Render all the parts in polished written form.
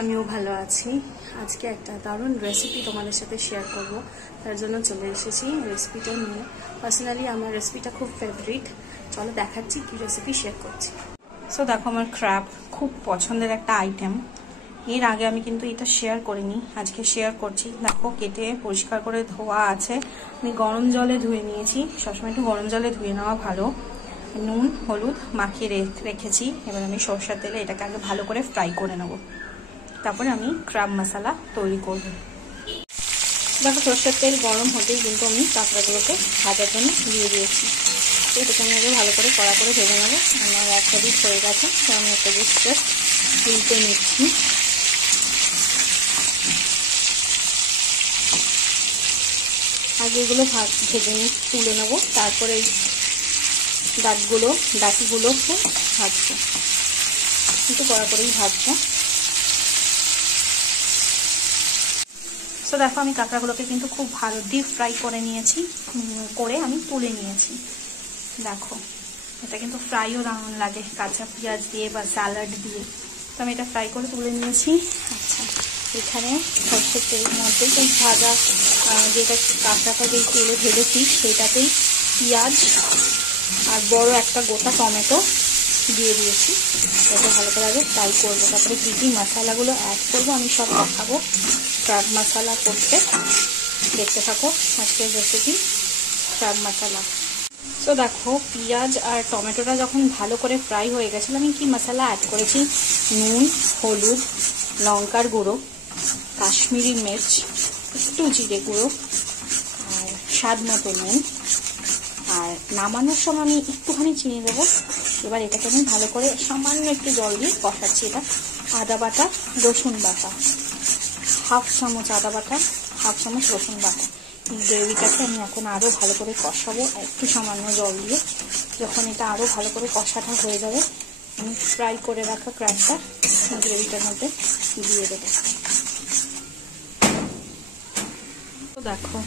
আমিও ভালো আছি। আজকে একটা দারুণ রেসিপি তোমাদের সাথে শেয়ার করব, তার জন্য চলে এসেছি রেসিপিটা নিয়ে। পার্সোনালি আমার রেসিপিটা খুব ফেভারিট। চলো দেখাচ্ছি কি রেসিপি শেয়ার করছি। সো দেখো, আমার ক্র্যাব খুব পছন্দের একটা আইটেম। এর আগে আমি কিন্তু এটা শেয়ার করিনি, আজকে শেয়ার করছি। দেখো, কেটে পরিষ্কার করে ধোয়া আছে। আমি গরম জলে ধুয়ে নিয়েছি, সবসময় একটু গরম জলে ধুয়ে নেওয়া ভালো। নুন হলুদ মাখিয়ে রেখেছি। এবার আমি সরষের তেলে এটাকে আগে ভালো করে ফ্রাই করে নেব, তারপরে আমি ক্র্যাব মশলা তৈরি করব। দেখো, সরষের তেল গরম হতেই কিন্তু আমি কাঁকড়াগুলোকে ভাজার জন্য দিয়ে দিয়েছি। এটাকে আমি আগে ভালো করে কড়া করে ভেজে নেবো। আমার একটা দিক হয়ে গেছে, তো আমি একটা দিক জাস্ট উল্টে নিচ্ছি। আগে এগুলো ভেজে তুলে নেবো, তারপরে এই ডাটিগুলোকে ভাজবো, একটু কড়া করেই ভাজবো। তো দেখো, আমি কাঁকড়াগুলোকে কিন্তু খুব ভালো ডিপ ফ্রাই করে নিয়েছি, করে আমি তুলে নিয়েছি। দেখো, এটা কিন্তু ফ্রাইও দারুণ লাগে কাঁচা পেঁয়াজ দিয়ে বা স্যালাড দিয়ে। তো আমি এটা ফ্রাই করে তুলে নিয়েছি। আচ্ছা, এখানে সরষের তেলের মধ্যেই এই ভাজা যেটা কাঁকড়াটা যেই তেলে ভেজেছি সেটাতেই পেঁয়াজ আর বড় একটা গোটা টমেটো দিয়ে দিয়েছি। এটা ভালো করে আগে ফ্রাই করবো, তারপরে কী কী মশলাগুলো অ্যাড করবো আমি সব দেখাবো। ক্র্যাব মশলা করতে দেখতে থাকো আজকের রেসিপি ক্র্যাব মশলা। তো দেখো, পেঁয়াজ আর টমেটোটা যখন ভালো করে ফ্রাই হয়ে গেছিলো, আমি কি মশলা অ্যাড করেছি: নুন হলুদ লঙ্কার গুঁড়ো, কাশ্মীরি মির্চ, একটু জিরে গুঁড়ো, আর স্বাদ মতো নুন, আর নামানোর সময় আমি একটুখানি চিনি দেবো। এবার এটাকে আমি ভালো করে সামান্য একটু জল দিয়ে কষাচ্ছি। এটা আদা বাটা রসুন বাটা, হাফ চামচ আদা বাটা, হাফ চামচ রসুন বাটা। এই গ্রেভিটাকে আমি এখন আরও ভালো করে কষাবো একটু সামান্য জল দিয়ে। যখন এটা আরও ভালো করে কষাটা হয়ে যাবে, আমি ফ্রাই করে রাখা ক্র্যাবটা গ্রেভিটার মধ্যে দিয়ে দেবো। দেখো,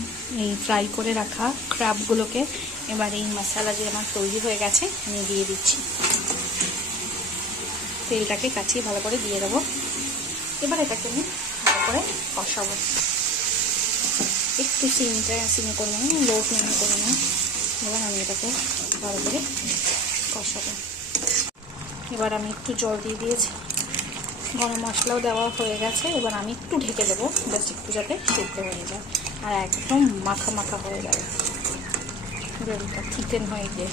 এই ফ্রাই করে রাখা ক্র্যাবগুলোকে এবার এই মশলা যে আমার তৈরি হয়ে গেছে আমি দিয়ে দিচ্ছি। তেলটাকে কাচিয়ে ভালো করে দিয়ে দেবো। এবার এটাকে আমি ভালো করে কষাবো, একটু সিমে করে নেব, লো ফ্লেমে করে নেব। এবার আমি এটাকে ভালো করে কষাবো। এবার আমি একটু জল দিয়ে দিয়েছি, গরম মশলাও দেওয়া হয়ে গেছে। এবার আমি একটু ঢেকে দেবো, জাস্ট একটু যাতে সিদ্ধ হয়ে যায় আর একদম মাখা মাখা হয়ে যাবে, গ্রেভিটা থিকেন হয়ে গিয়ে।